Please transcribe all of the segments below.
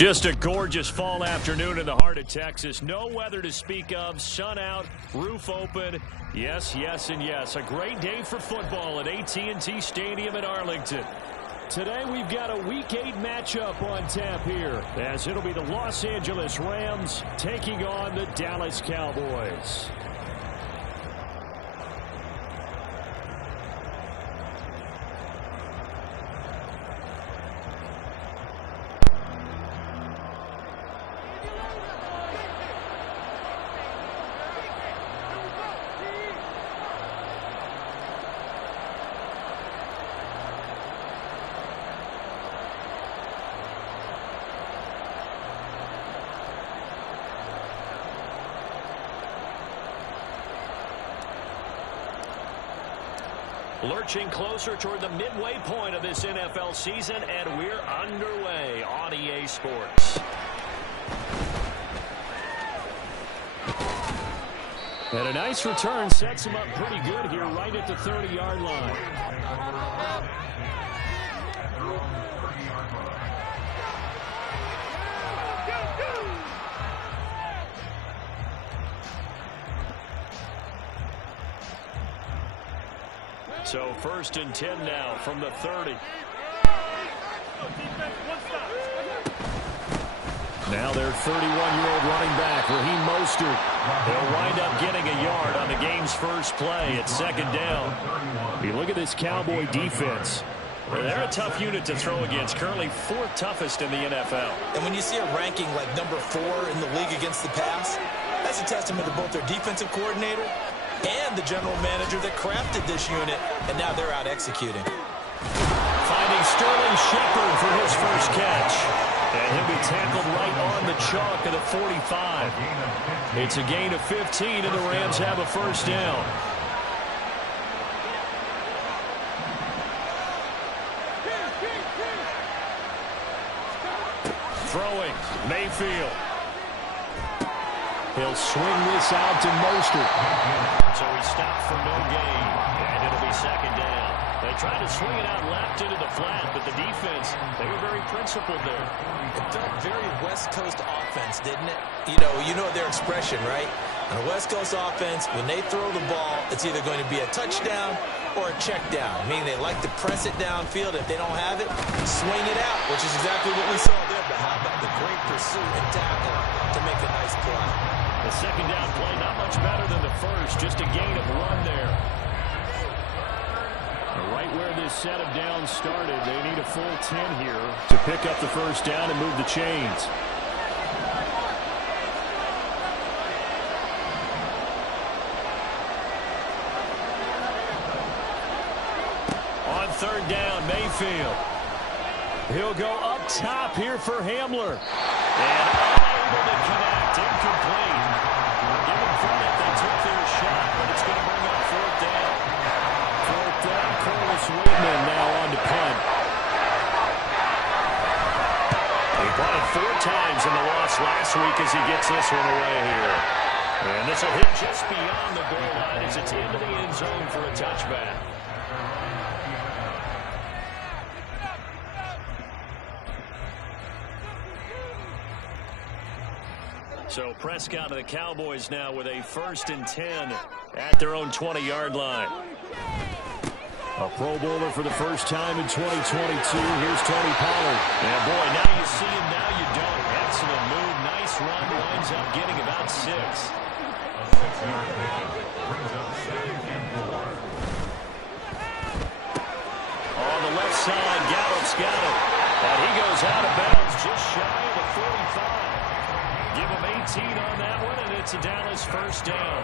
Just a gorgeous fall afternoon in the heart of Texas. No weather to speak of. Sun out, roof open. Yes, yes, and yes. A great day for football at AT&T Stadium in Arlington. Today we've got a Week 8 matchup on tap here, as it'll be the Los Angeles Rams taking on the Dallas Cowboys. Lurching closer toward the midway point of this NFL season, and we're underway on EA Sports. And a nice return sets him up pretty good here right at the 30-yard line. So 1st and 10 now from the 30. Now their 31-year-old running back, Raheem Mostert. He'll wind up getting a yard on the game's first play at 2nd down. You look at this Cowboy defense. They're a tough unit to throw against, currently 4th toughest in the NFL. And when you see a ranking like number 4 in the league against the pass, that's a testament to both their defensive coordinator and the general manager that crafted this unit, and now they're out executing. Finding Sterling Shepard for his first catch. And he'll be tackled right on the chalk of the 45. It's a gain of 15, and the Rams have a 1st down. Throwing, Mayfield. He'll swing this out to Mostert. So he stopped for no gain, and it'll be 2nd down. They tried to swing it out left into the flat, but the defense, they were very principled there. It felt very West Coast offense, didn't it? You know their expression, right? On a West Coast offense, when they throw the ball, it's either going to be a touchdown or a check down, meaning they like to press it downfield. If they don't have it, swing it out, which is exactly what we saw there. But how about the great pursuit and tackle to make a nice play? The 2nd down play, not much better than the first, just a gain of 1 there. Right where this set of downs started, they need a full 10 here to pick up the 1st down and move the chains. On 3rd down, Mayfield. He'll go up top here for Hamler. And unable to connect, incomplete. Give them credit, they took their shot, but it's going to bring up 4th down. 4th down, Corliss Whitman now on to punt. He punted 4 times in the loss last week as he gets this one away here. And this will hit just beyond the goal line as it's into the end zone for a touchback. So Prescott of the Cowboys now with a 1st and 10 at their own 20-yard line. A Pro Bowler for the first time in 2022. Here's Tony Pollard. And boy, now you see him, now you don't. Excellent move, nice run, winds up getting about 6. On the left side, Gallup's got it. And he goes out of bounds just shy of the 45. Give him 18 on that one, and it's a Dallas 1st down.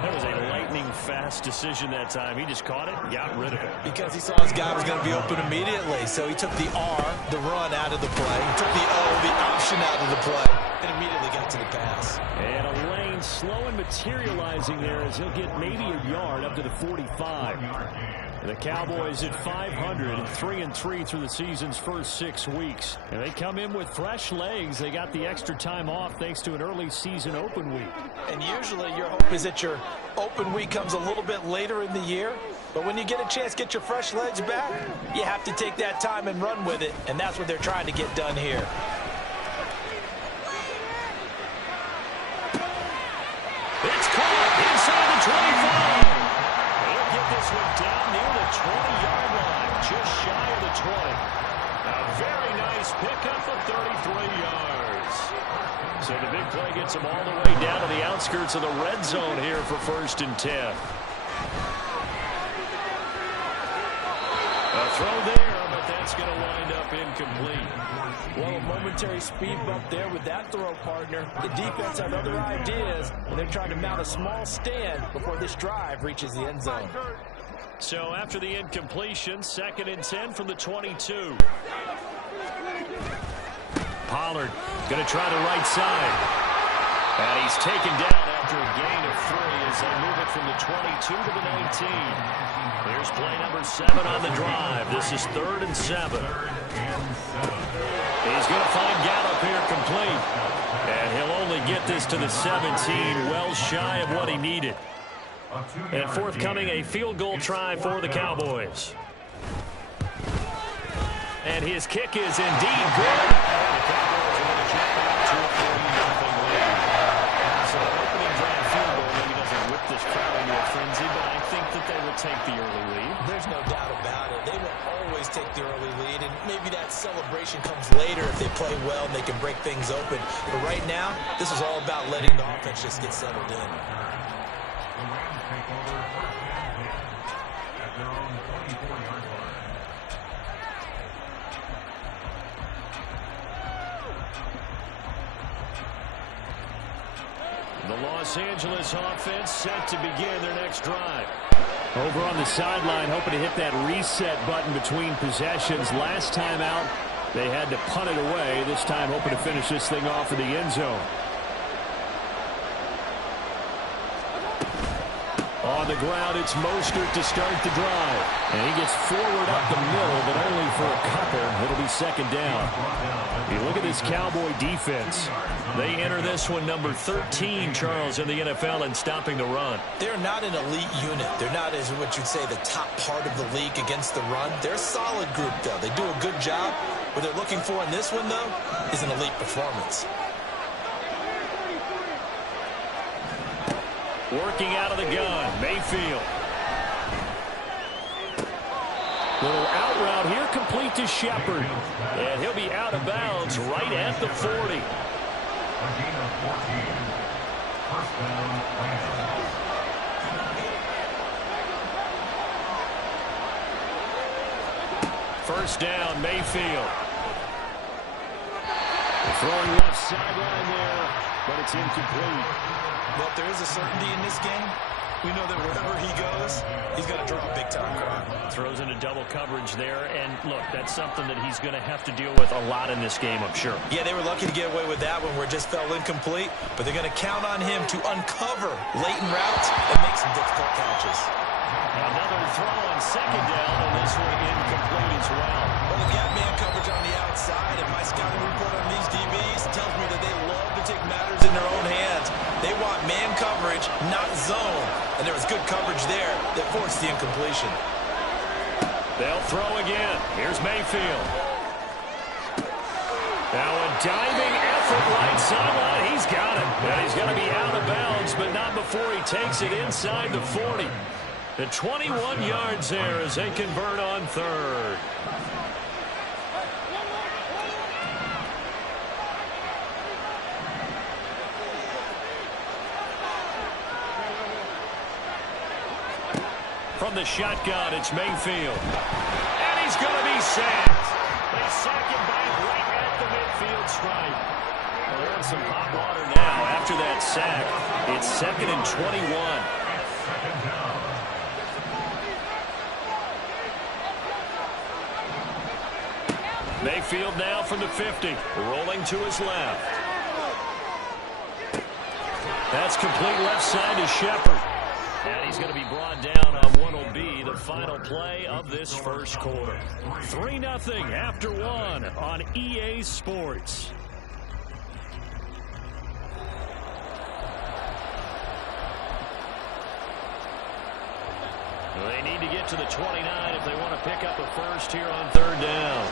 That was a lightning-fast decision that time. He just caught it and got rid of it. Because he saw his guy was going to be open immediately, so he took the R, the run, out of the play. He took the O, the option, out of the play, and immediately got to the pass. And a lane slow and materializing there as he'll get maybe a yard up to the 45. The Cowboys at 500 and 3-3 through the season's first 6 weeks. And they come in with fresh legs. They got the extra time off thanks to an early season open week. And usually your hope is that your open week comes a little bit later in the year. But when you get a chance to get your fresh legs back, you have to take that time and run with it. And that's what they're trying to get done here. A very nice pickup of 33 yards. So the big play gets him all the way down to the outskirts of the red zone here for 1st and 10. A throw there, but that's going to wind up incomplete. Well, a momentary speed bump there with that throw, partner. The defense had other ideas, and they're trying to mount a small stand before this drive reaches the end zone. So after the incompletion, 2nd and 10 from the 22. Pollard going to try the right side. And he's taken down after a gain of 3 as they move it from the 22 to the 19. Here's play number 7 on the drive. This is 3rd and 7. He's going to find Gallup here complete. And he'll only get this to the 17, well shy of what he needed. And forthcoming, a field goal try for the Cowboys. And his kick is indeed good. The Cowboys are going to check out to a 40-0 lead. So an opening drive field goal maybe doesn't whip this crowd into a frenzy, but I think that they will take the early lead. There's no doubt about it. They will always take the early lead, and maybe that celebration comes later if they play well and they can break things open. But right now, this is all about letting the offense just get settled in. The Los Angeles offense set to begin their next drive. Over on the sideline, hoping to hit that reset button between possessions. Last time out, they had to punt it away. This time, hoping to finish this thing off in the end zone. On the ground, it's Mostert to start the drive. And he gets forward up the middle, but only for a couple. It'll be 2nd down. You look at this Cowboy defense. They enter this one number 13, Charles, in the NFL in stopping the run. They're not an elite unit. They're not, as what you'd say, the top part of the league against the run. They're a solid group, though. They do a good job. What they're looking for in this one, though, is an elite performance. Working out of the gun, Mayfield. Little out route here, complete to Shepard. And he'll be out of bounds right at the 40. First down, Mayfield. Throwing left sideline there, but it's incomplete. Well, if there is a certainty in this game, we know that wherever he goes, he's going to draw a big-time crowd. Throws into double coverage there, and look, that's something that he's going to have to deal with a lot in this game, I'm sure. Yeah, they were lucky to get away with that one where it just fell incomplete, but they're going to count on him to uncover latent routes and make some difficult catches. Another throw on 2nd down, and this one incomplete as well. Well, they've got man coverage on the outside, and my scouting report on these DBs tells me that they love to take matters in their own hands. They want man coverage, not zone. And there was good coverage there that forced the incompletion. They'll throw again. Here's Mayfield. Now a diving effort right sideline. He's got it. And he's going to be out of bounds, but not before he takes it inside the 40. The 21 yards there as they convert on 3rd. From the shotgun, it's Mayfield. And he's going to be sacked. They sack him back right at the midfield stripe. Well, they're in some hot water now after that sack. It's 2nd and 21. Mayfield now from the 50, rolling to his left. That's complete left side to Shepard. And he's going to be brought down on what will be the final play of this first quarter. 3-0 after 1 on EA Sports. They need to get to the 29 if they want to pick up a first here on 3rd down.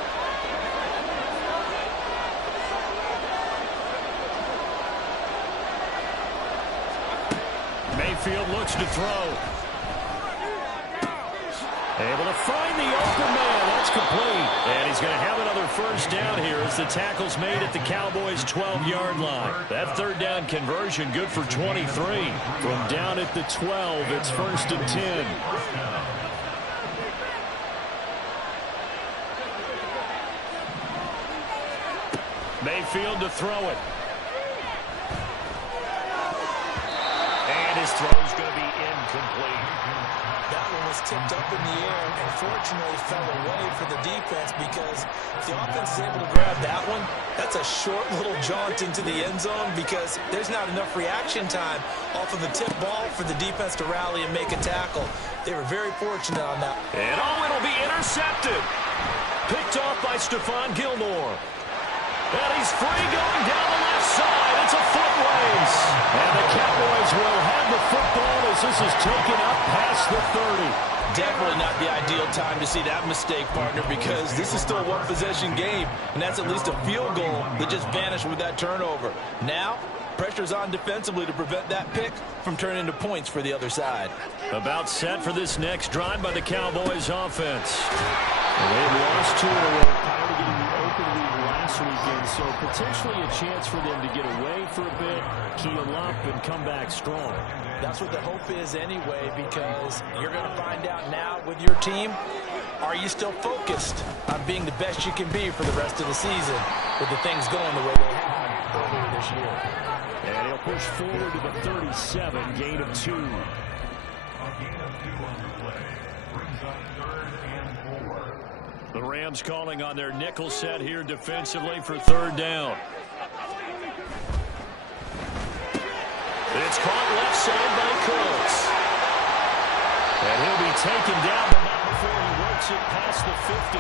Mayfield looks to throw. Able to find the open man. That's complete. And he's going to have another first down here as the tackle's made at the Cowboys' 12-yard line. That third down conversion good for 23. From down at the 12, it's 1st and 10. Mayfield to throw it. And his throw's going to be incomplete. That one was tipped up in the air and fortunately fell away for the defense, because if the offense is able to grab that one, that's a short little jaunt into the end zone because there's not enough reaction time off of the tip ball for the defense to rally and make a tackle. They were very fortunate on that. And it'll be intercepted. Picked off by Stephon Gilmore. And he's free going down the left side. It's a foot race. And the Cowboys will have the football as this is taken up past the 30. Definitely not the ideal time to see that mistake, partner, because this is still a one-possession game, and that's at least a field goal that just vanished with that turnover. Now, pressure's on defensively to prevent that pick from turning into points for the other side. About set for this next drive by the Cowboys offense. Well, they've lost 2 in a row prior to getting the open lead last weekend, so potentially a chance for them to get away for a bit, keel up, and come back strong. That's what the hope is anyway, because you're going to find out now with your team, are you still focused on being the best you can be for the rest of the season with the things going the way they have earlier this year? And he'll push forward to the 37, gain of 2. The Rams calling on their nickel set here defensively for 3rd down. It's caught left side by Cooks. And he'll be taken down, but not before he works it past the 50.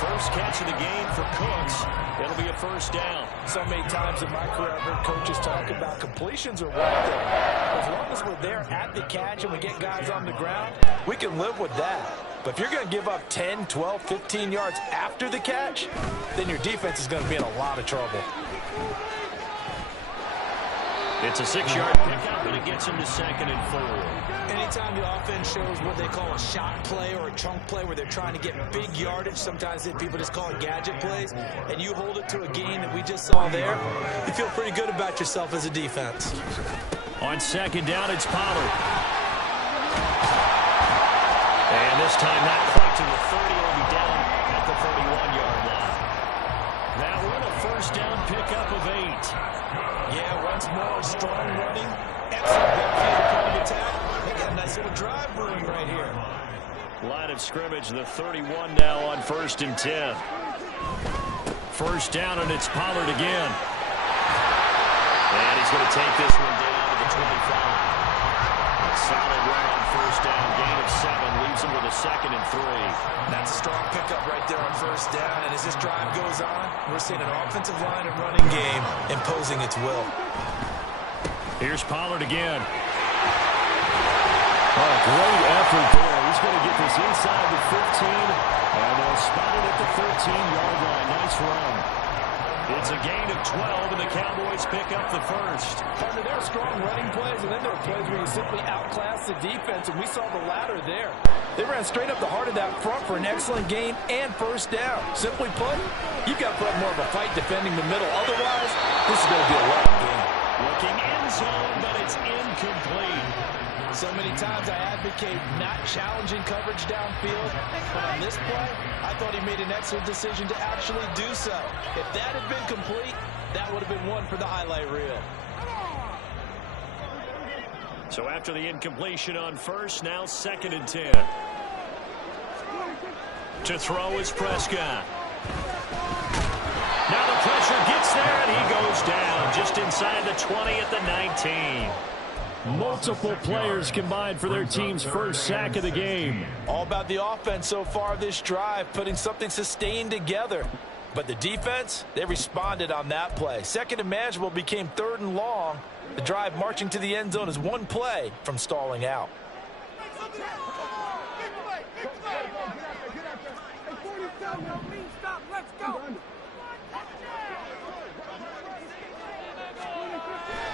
First catch of the game for Cooks. It'll be a 1st down. So many times in my career, I've heard coaches talk about completions are one thing. As long as we're there at the catch and we get guys on the ground, we can live with that. But if you're going to give up 10, 12, 15 yards after the catch, then your defense is going to be in a lot of trouble. It's a 6-yard pickup, and it gets him to 2nd and 4. Anytime the offense shows what they call a shot play or a chunk play where they're trying to get big yardage, sometimes people just call it gadget plays, and you hold it to a gain that we just saw there, you feel pretty good about yourself as a defense. On 2nd down, it's Pollard. And this time not quite to the 30. It'll be down at the 31-yard line. That one a 1st down pickup of 8. Yeah, once more, strong running. Excellent backfield kind of attack. They got a nice little drive brewing right here. Line of scrimmage, the 31 now on 1st and 10. 1st down, and it's Pollard again. And he's going to take this one down to the 25. A solid run on 1st down. Gain of 7 leaves him with a 2nd and 3. That's a strong pickup right there on 1st down. And as this drive goes on, we're seeing an offensive line and running game imposing its will. Here's Pollard again. Oh, great effort there. He's going to get this inside the 15, and they'll spot it at the 13-yard line. Nice run. It's a gain of 12, and the Cowboys pick up the 1st. Partner, there are strong running plays, and then there are plays where you simply outclass the defense, and we saw the latter there. They ran straight up the heart of that front for an excellent gain and 1st down. Simply put, you've got to put up more of a fight defending the middle. Otherwise, this is going to be a long game. Looking in zone, but it's incomplete. So many times I advocate not challenging coverage downfield, but on this play, I thought he made an excellent decision to actually do so. If that had been complete, that would have been one for the highlight reel. So after the incompletion on 1st, now 2nd and 10. To throw is Prescott. Now the pressure gets there, and he goes down just inside the 20 at the 19. Multiple players combined for their team's 1st sack of the game. All about the offense so far this drive, putting something sustained together. But the defense, they responded on that play. 2nd and manageable became 3rd and long. The drive marching to the end zone is one play from stalling out.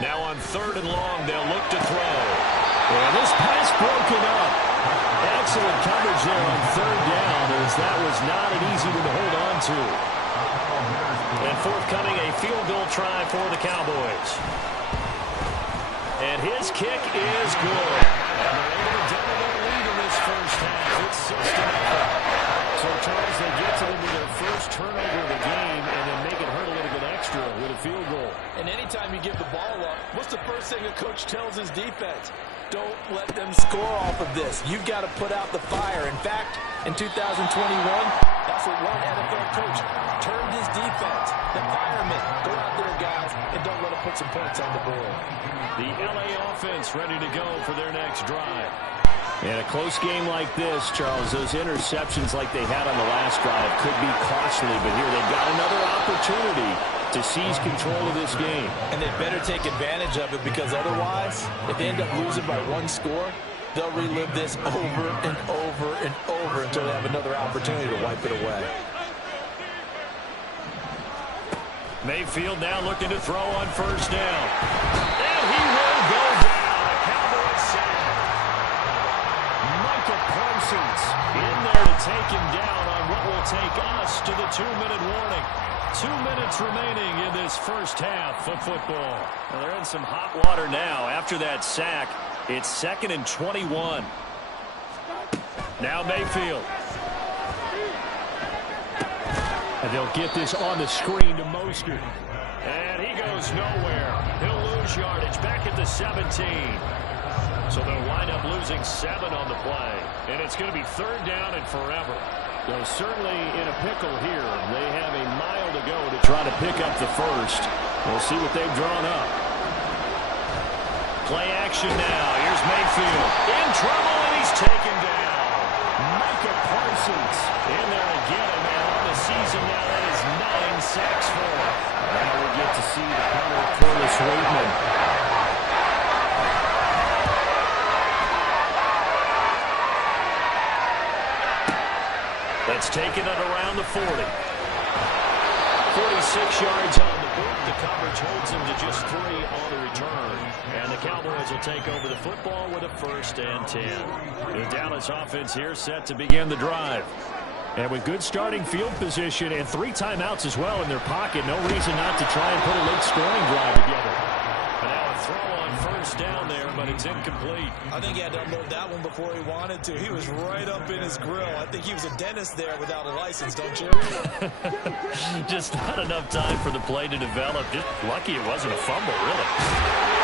Now on 3rd and long, they'll look to throw. And this pass broken up. And Excellent coverage there on third down, as that was not an easy one to hold on to. And forthcoming, a field goal try for the Cowboys. And his kick is good. And they're able to double their lead in this first half. It's 6-0. So, Charles, they get to them with their first turnover of the game and then make it hurt a little bit extra with a field goal. And anytime you give the ball up, what's the first thing a coach tells his defense? Don't let them score off of this. You've got to put out the fire. In fact, in 2021, that's what one NFL coach turned his defense. The firemen. Go out there, guys, and don't let them put some points on the board. The LA offense ready to go for their next drive. In a close game like this, Charles, those interceptions like they had on the last drive could be costly, but here they've got another opportunity to seize control of this game. And they better take advantage of it, because otherwise, if they end up losing by one score, they'll relive this over and over and over until they have another opportunity to wipe it away. Mayfield now looking to throw on first down. And he will go down. A Cowboys sack. Michael Parsons in there to take him down on what will take us to the 2-minute warning. 2 minutes remaining in this first half of football. Well, they're in some hot water now. After that sack, it's 2nd and 21. Now Mayfield. And they'll get this on the screen to Mostert. And he goes nowhere. He'll lose yardage back at the 17. So they'll wind up losing 7 on the play. And it's going to be 3rd down and forever. They're certainly in a pickle here. They have a mile to go to try to pick up the first. We'll see what they've drawn up. Play action now. Here's Mayfield. In trouble, and he's taken down. Micah Parsons in there again, man. On the season now, that is 9 sacks for him. Now we get to see the power of Corliss Waitman. That's taken it around the 40. 46 yards on the boot. The coverage holds him to just 3 on the return. And the Cowboys will take over the football with a 1st and 10. The Dallas offense here set to begin the drive. And with good starting field position and 3 timeouts as well in their pocket, no reason not to try and put a late scoring drive together. And now a throw on first down there, but it's incomplete. I think he had to unload that one before he wanted to. He was right up in his grill. I think he was a dentist there without a license, don't you? Just not enough time for the play to develop. Just lucky it wasn't a fumble, really.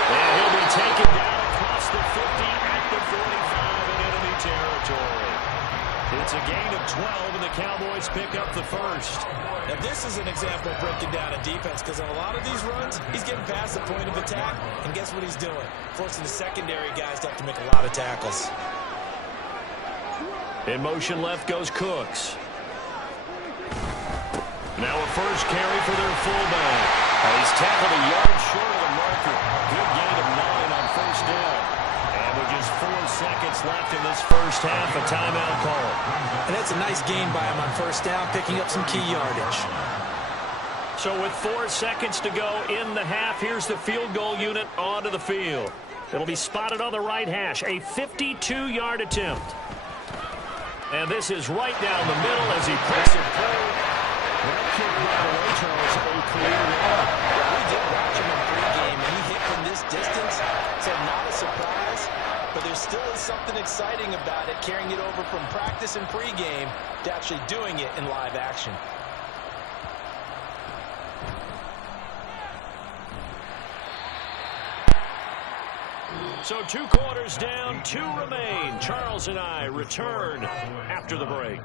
And he'll be taken down across the 50 at the 45 in enemy territory. It's a gain of 12, and the Cowboys pick up the first. Now, this is an example of breaking down a defense, because on a lot of these runs, he's getting past the point of attack, and guess what he's doing? Forcing the secondary guys to have to make a lot of tackles. In motion left goes Cooks. Now a first carry for their fullback. He's tackled a yard short of the marker. Good gain of 9 on first down. And with just 4 seconds left in this first half, a timeout call. And that's a nice gain by him on first down, picking up some key yardage. So with 4 seconds to go in the half, here's the field goal unit onto the field. It'll be spotted on the right hash, a 52-yard attempt. And this is right down the middle as he puts it through. That kick by the way, Charles, a career run. We did watch him in pregame, and he hit from this distance, so not a surprise. But there still is something exciting about it, carrying it over from practice and pregame to actually doing it in live action. So 2 quarters down, 2 remain. Charles and I return after the break.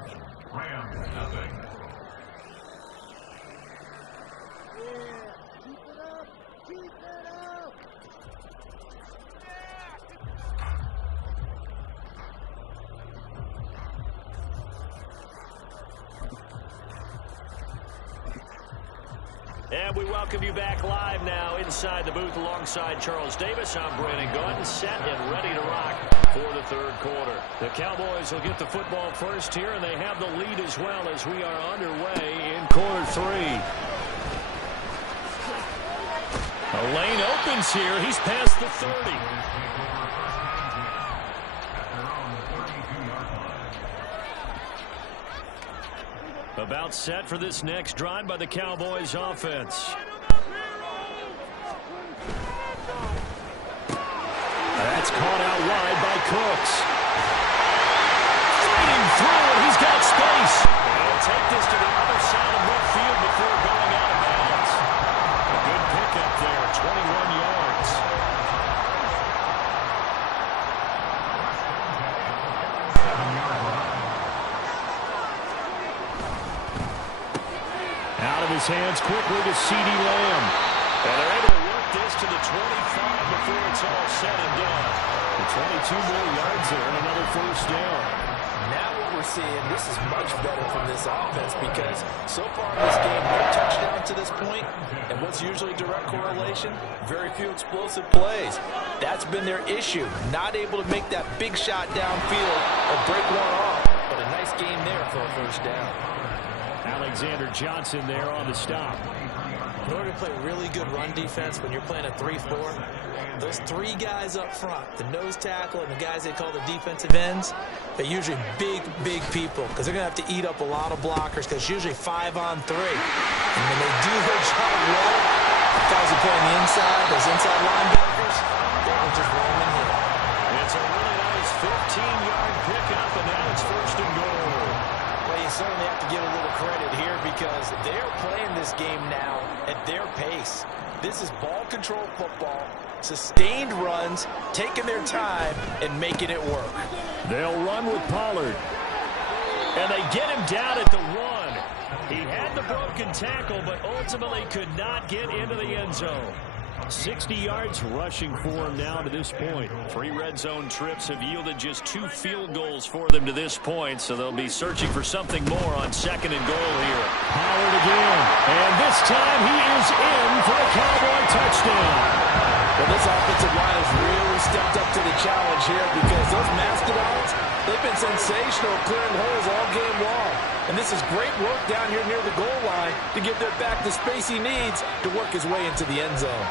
And we welcome you back live now inside the booth alongside Charles Davis. I'm Brandon Gaudin, set and ready to rock for the 3rd quarter. The Cowboys will get the football first here, and they have the lead as well as we are underway in quarter 3. A lane opens here. He's past the 30. About set for this next drive by the Cowboys offense. That's caught out wide by Cooks. Fighting through, and he's got space. He'll take this to the other side of midfield before going out of bounds. A good pickup there, 21 yards. Out of his hands quickly to CeeDee Lamb. And they're able to work this to the 25 before it's all said and done. The 22 more yards there and another first down. Now what we're seeing, this is much better from this offense because so far in this game, no touchdown to this point, and what's usually direct correlation? Very few explosive plays. That's been their issue, not able to make that big shot downfield or break one off. But a nice game there for a first down. Alexander Johnson there on the stop. In order to play really good run defense when you're playing a 3-4, those three guys up front, the nose tackle and the guys they call the defensive ends, they're usually big people because they're going to have to eat up a lot of blockers because it's usually 5 on 3. And when they do their job well, the guys who play on the inside, those inside linebackers, they're just rolling in. It's a really nice 15-yard pickup, and now it's first and goal. Well, you certainly have to give a little credit here because they're playing this game now at their pace. This is ball control football, sustained runs, taking their time, and making it work. They'll run with Pollard. And they get him down at the 1. He had the broken tackle, but ultimately could not get into the end zone. 60 yards rushing for him now to this point. 3 red zone trips have yielded just 2 field goals for them to this point, so they'll be searching for something more on second and goal here. Pollard again, and this time he is in for a Cowboy touchdown. Well, this offensive line has really stepped up to the challenge here because those Mastodons, they've been sensational clearing holes all game long. And this is great work down here near the goal line to get their back the space he needs to work his way into the end zone.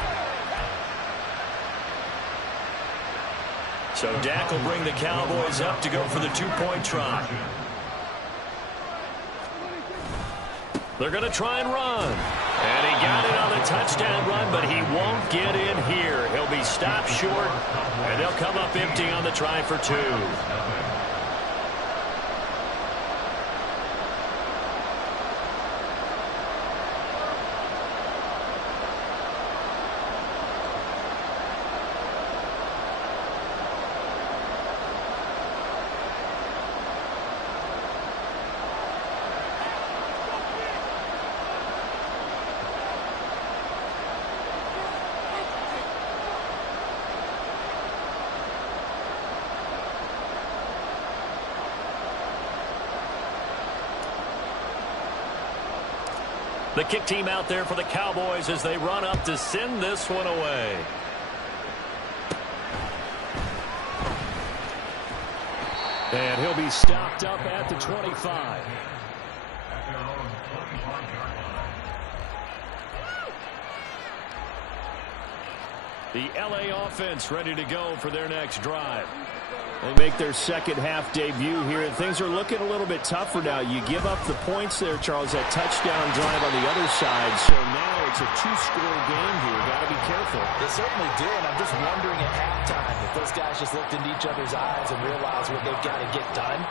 So Dak will bring the Cowboys up to go for the 2-point try. They're going to try and run. And he got it on the touchdown run, but he won't get in here. He'll be stopped short, and they'll come up empty on the try for 2. The kick team out there for the Cowboys as they run up to send this one away. And he'll be stopped up at the 25. The LA offense ready to go for their next drive. They make their second half debut here, and things are looking a little bit tougher now. You give up the points there, Charles, that touchdown drive on the other side. So now it's a 2-score game here. Got to be careful. They certainly do, and I'm just wondering at halftime if those guys just looked into each other's eyes and realized what they've got to get done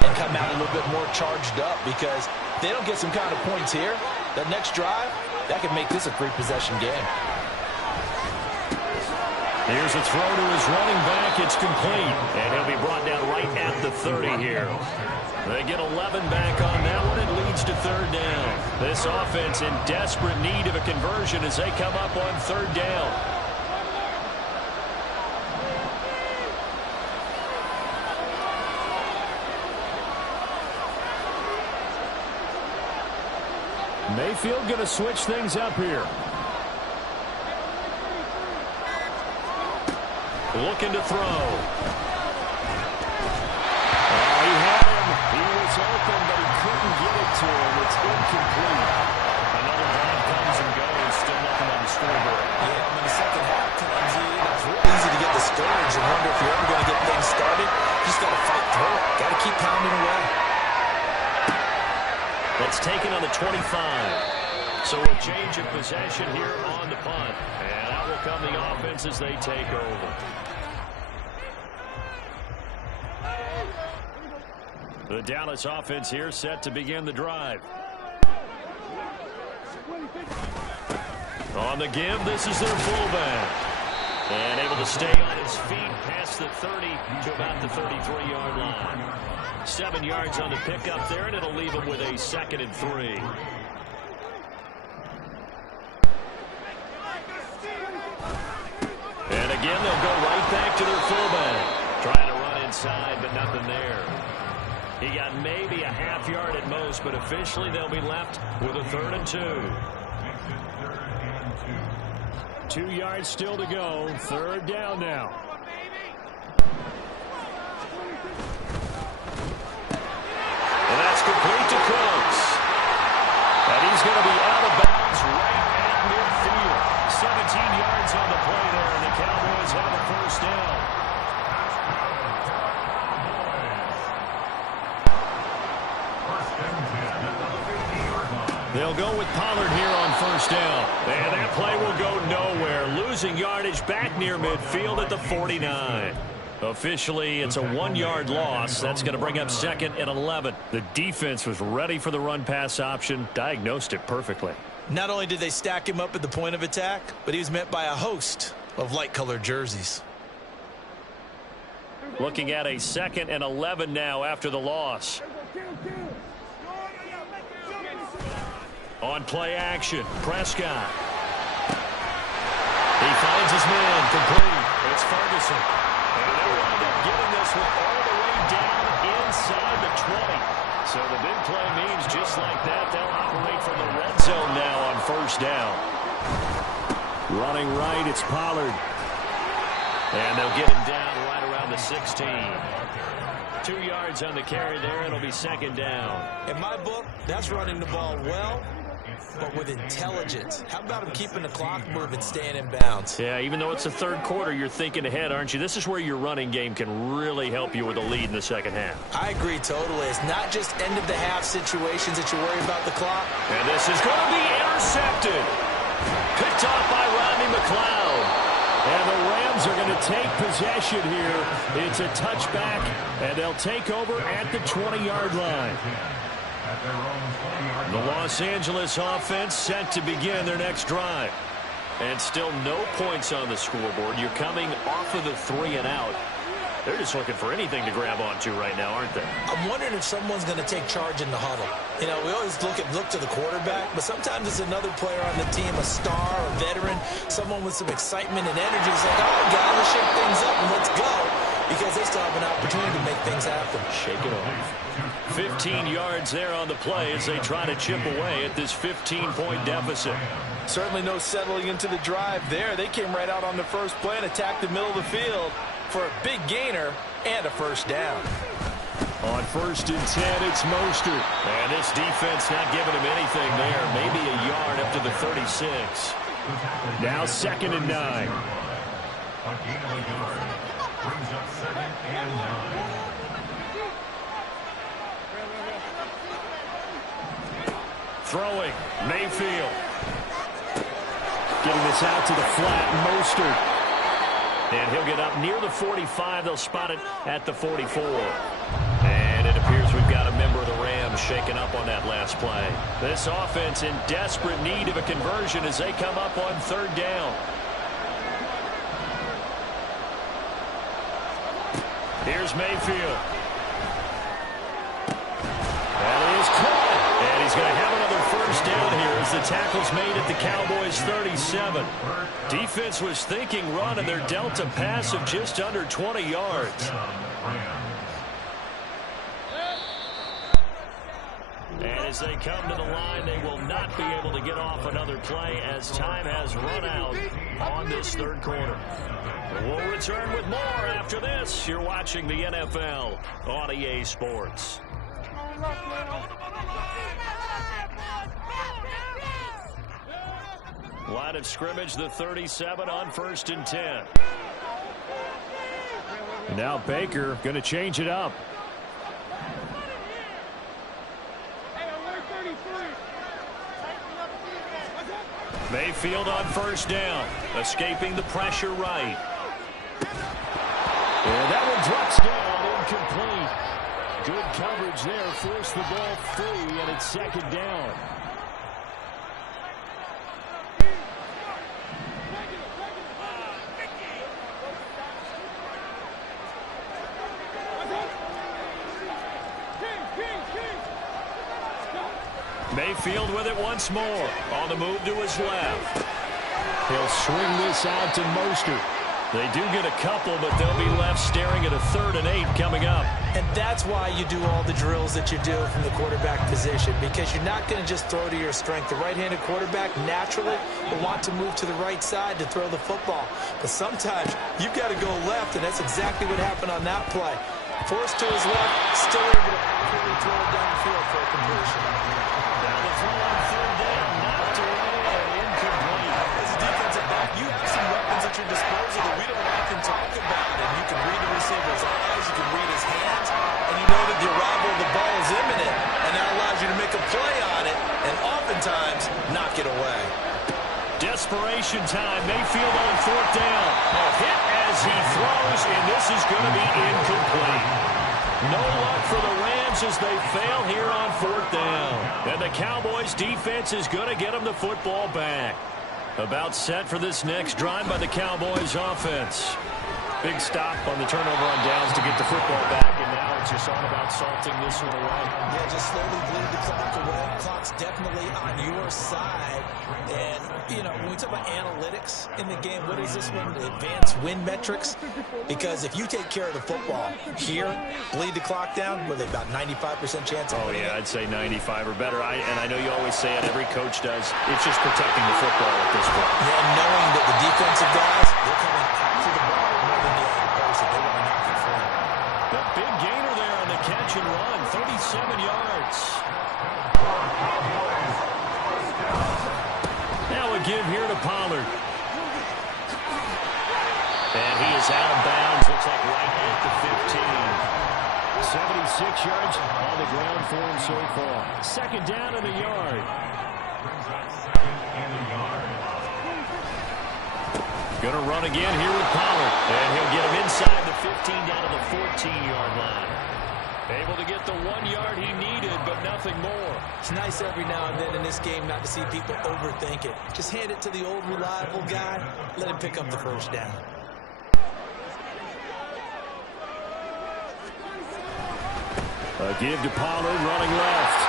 and come out a little bit more charged up, because if they don't get some kind of points here, that next drive, that could make this a 3-possession game. Here's a throw to his running back. It's complete. And he'll be brought down right at the 30 here. They get 11 back on that one. It leads to 3rd down. This offense in desperate need of a conversion as they come up on 3rd down. Mayfield going to switch things up here. Looking to throw. Oh, he had him. He was open, but he couldn't get it to him. It's incomplete. Another drive comes and goes. Still nothing on the scoreboard. Yeah, when the second half comes in, it's really easy to get discouraged and wonder if you're ever going to get things started. You just got to fight through it. Got to keep pounding away. That's taken on the 25. So a change of possession here on the punt. And out will come the offense as they take over. The Dallas offense here set to begin the drive. On the give, this is their fullback. And able to stay on his feet past the 30 to about the 33-yard line. 7 yards on the pickup there, and it'll leave him with a 2nd and 3. And again, they'll go right back to their fullback. Trying to run inside, but nothing there. He got maybe a half yard at most, but officially they'll be left with a 3rd and 2. 2 yards still to go. 3rd down now. And that's complete to Cooks. And he's going to be out of bounds right at midfield. 17 yards on the play there, and the Cowboys have a 1st down. They'll go with Pollard here on 1st down. And that play will go nowhere. Losing yardage back near midfield at the 49. Officially, it's a 1-yard loss. That's going to bring up 2nd and 11. The defense was ready for the run-pass option, diagnosed it perfectly. Not only did they stack him up at the point of attack, but he was met by a host of light-colored jerseys. Looking at a 2nd and 11 now after the loss. On play action, Prescott. He finds his man complete. It's Ferguson. And they wind up getting this one all the way down inside the 20. So the big play means just like that, they'll operate from the red zone now on 1st down. Running right, it's Pollard. And they'll get him down right around the 16. 2 yards on the carry there. It'll be 2nd down. In my book, that's running the ball well, but with intelligence. How about him keeping the clock moving, staying in bounds? Yeah, even though it's the 3rd quarter, you're thinking ahead, aren't you? This is where your running game can really help you with a lead in the 2nd half. I agree totally. It's not just end-of-the-half situations that you worry about the clock. And this is going to be intercepted. Picked off by Rodney McLeod. And the Rams are going to take possession here. It's a touchback, and they'll take over at the 20-yard line. The Los Angeles offense set to begin their next drive. And still no points on the scoreboard. You're coming off of the 3 and out. They're just looking for anything to grab onto right now, aren't they? I'm wondering if someone's going to take charge in the huddle. You know, we always look to the quarterback, but sometimes it's another player on the team, a star, a veteran, someone with some excitement and energy. It's like, all right, guys, let's shake things up and let's go, because they still have an opportunity to make things happen. Shake it off. 15 yards there on the play as they try to chip away at this 15-point deficit. Certainly no settling into the drive there. They came right out on the first play and attacked the middle of the field for a big gainer and a 1st down. On 1st and 10, it's Mostert. And this defense not giving him anything there. Maybe a yard up to the 36. Now 2nd and 9. Throwing, Mayfield. Getting this out to the flat, Mostert. And he'll get up near the 45. They'll spot it at the 44. And it appears we've got a member of the Rams shaken up on that last play. This offense in desperate need of a conversion as they come up on 3rd down. Here's Mayfield. That is caught. And he's going to have another 1st down here as the tackle's made at the Cowboys 37. Defense was thinking run, and they're dealt a pass of just under 20 yards. And as they come to the line, they will not be able to get off another play as time has run out on this 3rd quarter. We'll return with more after this. You're watching the NFL on EA Sports. Line of scrimmage, the 37 on 1st and 10. Now Baker going to change it up. Mayfield on first down, escaping the pressure right. And that one drops down, incomplete. Good coverage there, forced the ball free, and it's second down. Mayfield with it once more. On the move to his left. He'll swing this out to Mostert. They do get a couple, but they'll be left staring at a 3rd and 8 coming up. And that's why you do all the drills that you do from the quarterback position, because you're not going to just throw to your strength. The right-handed quarterback naturally will want to move to the right side to throw the football. But sometimes you've got to go left, and that's exactly what happened on that play. Forced to his left, still able to accurately throw it down the field for a completion. Now the throw on 3rd down, knocked away and incomplete. As a defensive back, you have some weapons at your disposal that we don't often talk about. And you can read the receiver's eyes, you can read his hands, and you know that the arrival of the ball is imminent, and that allows you to make a play on it, and oftentimes knock it away. Desperation time. Mayfield on 4th down. A hit as he throws, and this is going to be incomplete. No luck for the Rams as they fail here on 4th down. And the Cowboys defense is going to get them the football back. About set for this next drive by the Cowboys offense. Big stop on the turnover on downs to get the football back, and now it's just all about salting this one away. Yeah, just slowly bleed the clock away. Clock's definitely on your side. And, you know, when we talk about analytics in the game, what is this one? Advanced win metrics? Because if you take care of the football here, bleed the clock down, with about 95% chance of winning. Yeah, I'd say 95 or better. And I know you always say it, every coach does. It's just protecting the football at this point. Yeah, and knowing that the defensive guys, they're coming after the ball more than the other person. They want to knock it free. The big gainer there on the catch and run, 37 yards. Now a give here to Pollard. And he is out of bounds. Looks like right at the 15. 76 yards on the ground for him so far. Second down in the yard. Going to run again here with Pollard. And he'll get him inside the 15 down to the 14-yard line. Able to get the 1 yard he needed, but nothing more. It's nice every now and then in this game not to see people overthink it. Just hand it to the old reliable guy. Let him pick up the first down. A give to Pollard, running left.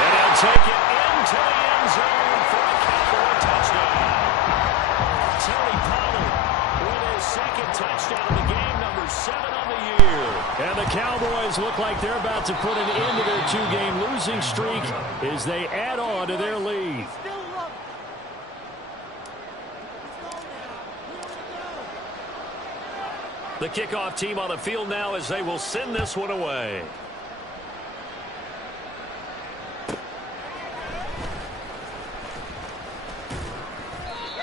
And he'll take it into the end zone for a Cowboy touchdown. Terry Pollard with his second touchdown of the game, number 7 on the year. And the Cowboys look like they're about to put an end to their 2-game losing streak as they add on to their lead. The kickoff team on the field now as they will send this one away.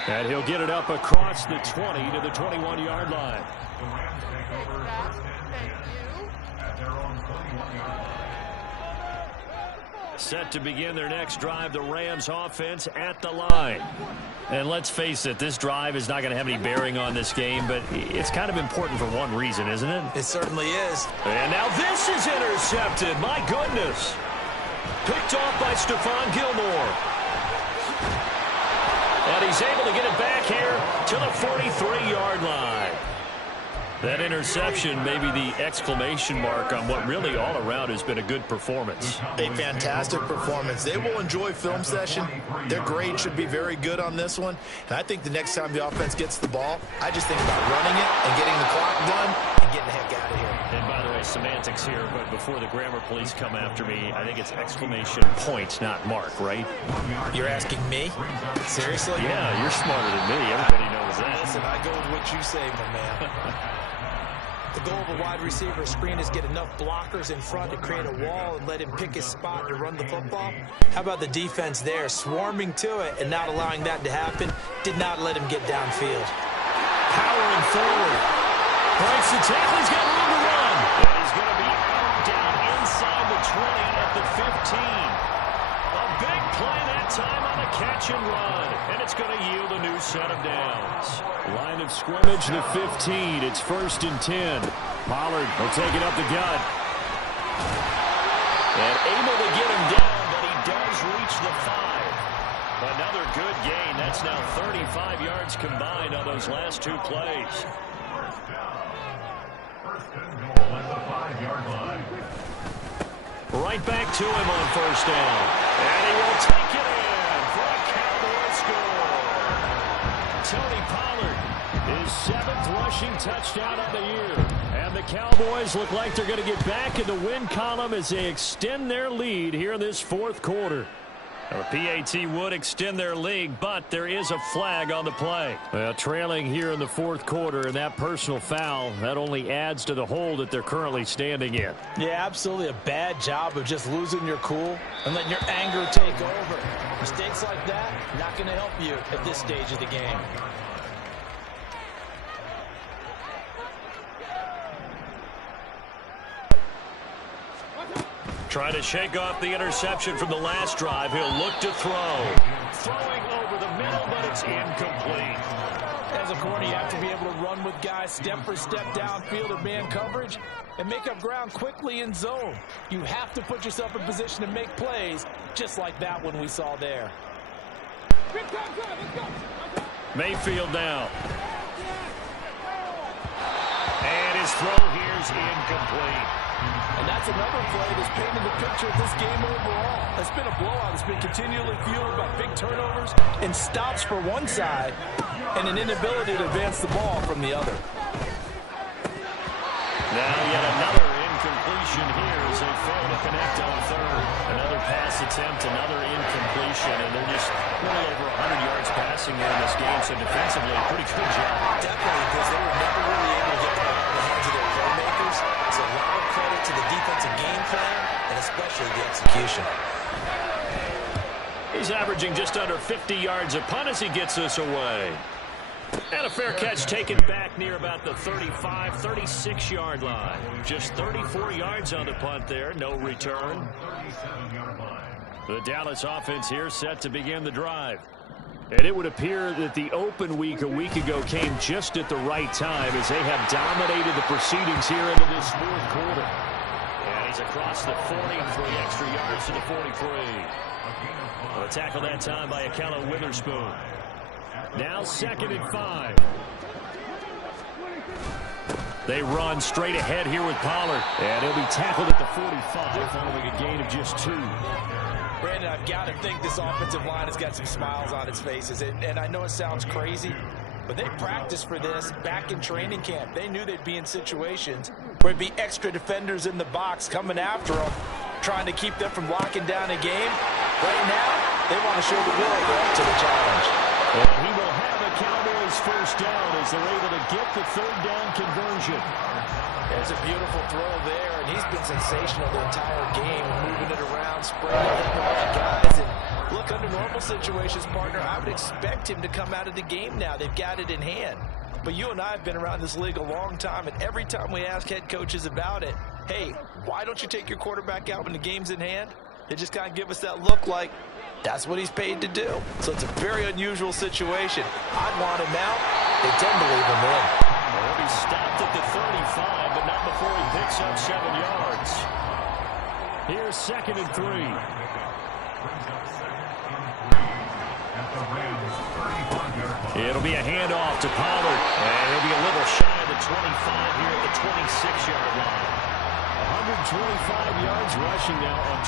And he'll get it up across the 20 to the 21-yard line. Set to begin their next drive, the Rams offense at the line. And let's face it, this drive is not going to have any bearing on this game, but it's kind of important for one reason, isn't it? It certainly is. And now this is intercepted. My goodness. Picked off by Stephon Gilmore. And he's able to get it back here to the 43-yard line. That interception may be the exclamation mark on what really all around has been a good performance. A fantastic performance. They will enjoy film session. Their grade should be very good on this one. And I think the next time the offense gets the ball, I just think about running it and getting the clock done and getting the heck out of here. And by the way, semantics here, but before the grammar police come after me, I think it's exclamation point, not mark, right? You're asking me? Seriously? Yeah, you're smarter than me. Everybody knows that. Listen, I go with what you say, my man. The goal of a wide receiver screen is get enough blockers in front to create a wall and let him pick his spot to run the football. How about the defense there, swarming to it and not allowing that to happen? Did not let him get downfield. Powering forward. Breaks the tackle. He's got room to run. And he's going to be out down inside the 20 at the 15. A big play that time on the catch and run. And it's going to yield a new set of downs. Line of scrimmage, the 15. It's 1st and 10. Pollard will take it up the gut. And able to get him down, but he does reach the 5. Another good gain. That's now 35 yards combined on those last 2 plays. Right back to him on 1st down. And he will take it in for a Cowboys score. Tony Pollard, his 7th rushing touchdown on the year. And the Cowboys look like they're going to get back in the win column as they extend their lead here in this 4th quarter. The PAT would extend their lead, but there is a flag on the play. Well, trailing here in the 4th quarter, and that personal foul, that only adds to the hole that they're currently standing in. Yeah, absolutely a bad job of just losing your cool and letting your anger take over. Mistakes like that, not going to help you at this stage of the game. Trying to shake off the interception from the last drive. He'll look to throw. Throwing over the middle, but it's incomplete. As a corner, you have to be able to run with guys step for step downfield in man coverage and make up ground quickly in zone. You have to put yourself in position to make plays, just like that one we saw there. Mayfield now. And his throw here is incomplete. And that's another play that's painted the picture of this game overall. It's been a blowout. It's been continually fueled by big turnovers and stops for one side and an inability to advance the ball from the other. Now yet another incompletion here as they fail to connect on 3rd. Another pass attempt, another incompletion, and they're just really over 100 yards passing here in this game, so defensively, pretty good job. Definitely, because they were never really able to get the ball in the hands of their playmakers. So a lot of credit to the defensive game plan and especially the execution. He's averaging just under 50 yards a punt as he gets this away. And a fair catch taken back near about the 35, 36-yard line. Just 34 yards on the punt there, no return. The Dallas offense here set to begin the drive. And it would appear that the open week a week ago came just at the right time as they have dominated the proceedings here into this 4th quarter. And he's across the 40, 3 extra yards to the 43. A tackle that time by Akello Witherspoon. Now 2nd and 5. They run straight ahead here with Pollard. And he'll be tackled at the 45 following a gain of just 2. Brandon, I've got to think this offensive line has got some smiles on its faces. And I know it sounds crazy, but they practiced for this back in training camp. They knew they'd be in situations where it'd be extra defenders in the box coming after them, trying to keep them from locking down a game. Right now, they want to show the will to the challenge. And he will have a Cowboys 1st down as they're able to get the 3rd down conversion. There's a beautiful throw there, and he's been sensational the entire game, moving it around, spreading it in the right guys. And look, under normal situations, partner, I would expect him to come out of the game now. They've got it in hand. But you and I have been around this league a long time, and every time we ask head coaches about it, hey, why don't you take your quarterback out when the game's in hand? They just kind of give us that look like that's what he's paid to do. So it's a very unusual situation. I'd want him out. They tend to leave him in. Well, he'll be stopped at the 35, but not before he picks up 7 yards. Here's 2nd and 3. It'll be a handoff to Pollard, and he'll be a little shy of the 25 here at the 26-yard line. 125 yards rushing now on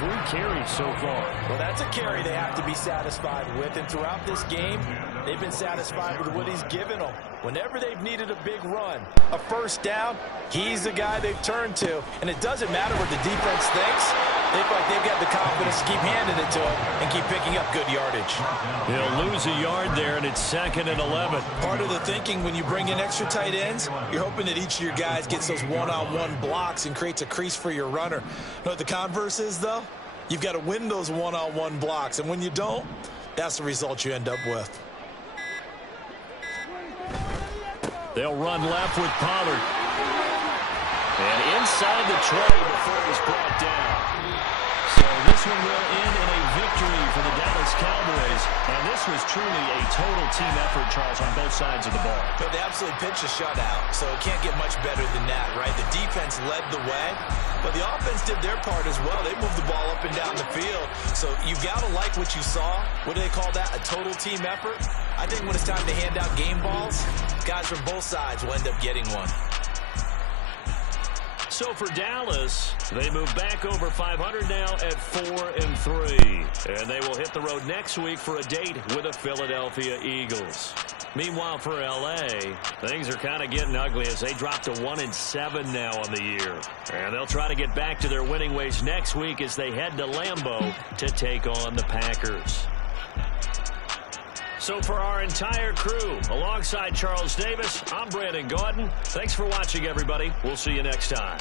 23 carries so far. Well, that's a carry they have to be satisfied with, and throughout this game, they've been satisfied with what he's given them. Whenever they've needed a big run, a 1st down, he's the guy they've turned to, and it doesn't matter what the defense thinks. They feel like they've got the confidence to keep handing it to him and keep picking up good yardage. He'll lose a yard there, and it's 2nd and 11. Part of the thinking when you bring in extra tight ends, you're hoping that each of your guys gets those one-on-one blocks and creates a crease for your runner. You know what the converse is, though? You've got to win those one-on-one blocks, and when you don't, that's the result you end up with. They'll run left with Pollard. And inside the 20 before he's brought down. So this This one will end in a victory for the Dallas Cowboys. And this was truly a total team effort, Charles, on both sides of the ball. But they absolutely pitched a shutout, so it can't get much better than that, right? The defense led the way, but the offense did their part as well. They moved the ball up and down the field. So you've got to like what you saw. What do they call that? A total team effort? I think when it's time to hand out game balls, guys from both sides will end up getting one. So for Dallas, they move back over 500 now at 4-3. And they will hit the road next week for a date with the Philadelphia Eagles. Meanwhile, for L.A., things are kind of getting ugly as they drop to 1-7 now on the year. And they'll try to get back to their winning ways next week as they head to Lambeau to take on the Packers. So for our entire crew, alongside Charles Davis, I'm Brandon Gaudin. Thanks for watching, everybody. We'll see you next time.